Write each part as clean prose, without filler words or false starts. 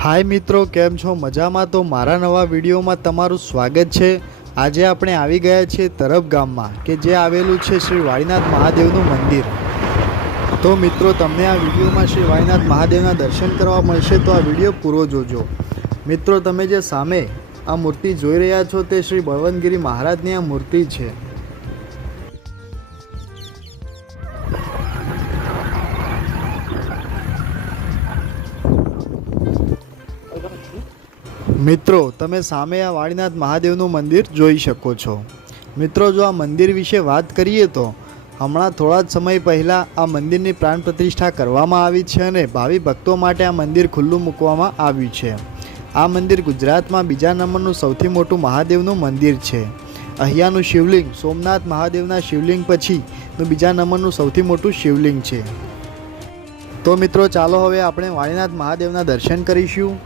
हाय मित्रों, केम छो मजामां? तो मारा नवा विडियो में तमारुं स्वागत है। आज आपणे आवी गया छे तरफ गाम में के जे आवेलू छे श्री वाळीनाथ महादेवनुं मंदिर। तो मित्रों, तमने आ विडियो में श्री वाळीनाथ महादेवना दर्शन करवा मळशे, तो आ विडियो पूरो जोजो। मित्रों, तमे जे सामे आ मूर्ति जोई रह्या छो ते श्री बळवंतगिरी महाराजनी आ मूर्ति छे। मित्रों, तमे सामे आ वाळीनाथ महादेवनुं मंदिर जोई शको छो। मित्रों, जो आ मंदिर विषे बात करीए तो हमणां थोड़ा समय पहला आ मंदिरनी प्राण प्रतिष्ठा करवामां आवी छे अने भावी भक्तों माटे आ मंदिर खुल्लुं मूकवामां आव्युं छे। आ मंदिर गुजरातमां बीजा नंबरनुं सौथी मोटुं महादेवनुं मंदिर छे। अहींयानुं शिवलिंग सोमनाथ महादेवना शिवलिंग पछीनुं बीजा नंबरनुं सौथी मोटुं शिवलिंग छे। तो मित्रों, चालो हवे आपणे वाळीनाथ महादेवना दर्शन करीशुं।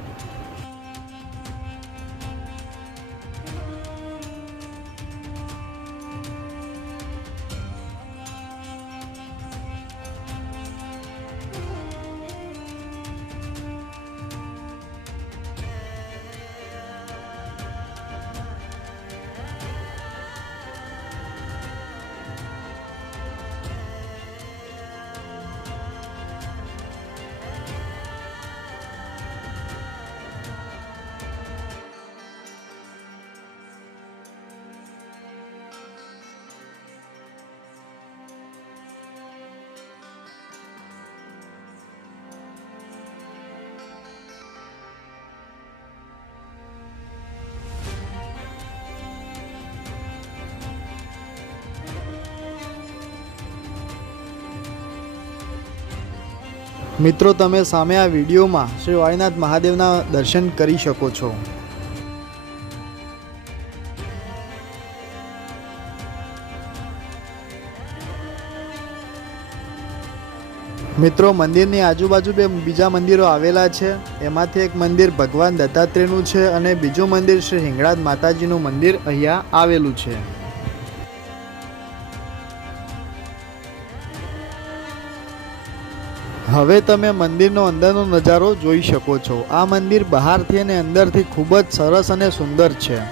मित्रों, तमे सामे आ विडियो में श्री वाळीनाथ महादेवना दर्शन करी शको छो। मित्रों, मंदिरनी आजुबाजु बे बीजा मंदिरो आवेला छे। एमांथी एक मंदिर भगवान दत्तात्रेयनुं छे अने बीजुं मंदिर श्री हिंगळाज माताजीनुं मंदिर अहींया आवेलुं छे। हवे तमे मंदिरनो अंदरनो नजारो जोई शको छो। आ मंदिर बहारथी अने अंदरथी खूब ज सरस अने सुंदर छे।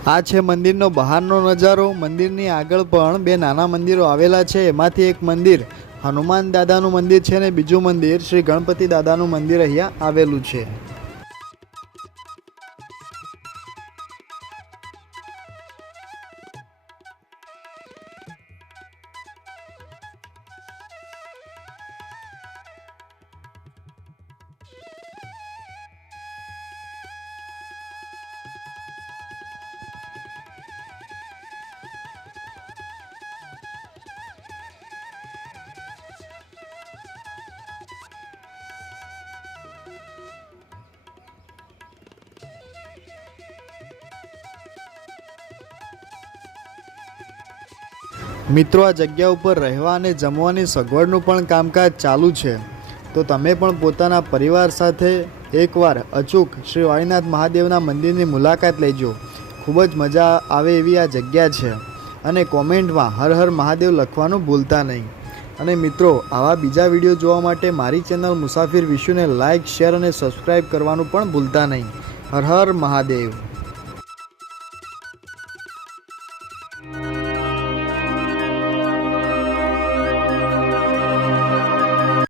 आ छे मंदिरनो बहारनो नजारो। मंदिरनी आगळ पण बे नाना मंदिरो आवेला छे। एमांथी एक मंदिर हनुमान दादानुं मंदिर छे ने बीजुं मंदिर श्री गणपति दादानुं मंदिर अहींया आवेलुं छे। मित्रों, आ जग्या पर रहवा अने जमवानी सगवडनुं पण कामकाज चालू छे। तो तमे पण पोताना परिवार साथे एकवार अचूक श्री वाळीनाथ महादेवना मंदिरनी मुलाकात लेजो। खूब ज मजा आवे एवी आ जग्या छे। अने कॉमेंट में हर हर महादेव लखवानुं भूलता नहीं। अने मित्रों, आवा बीजा विडियो जोवा माटे मारी चेनल मुसाफिर विशु ने लाइक, शेर अने सब्सक्राइब करवानुं पण भूलता नहीं। हर हर महादेव।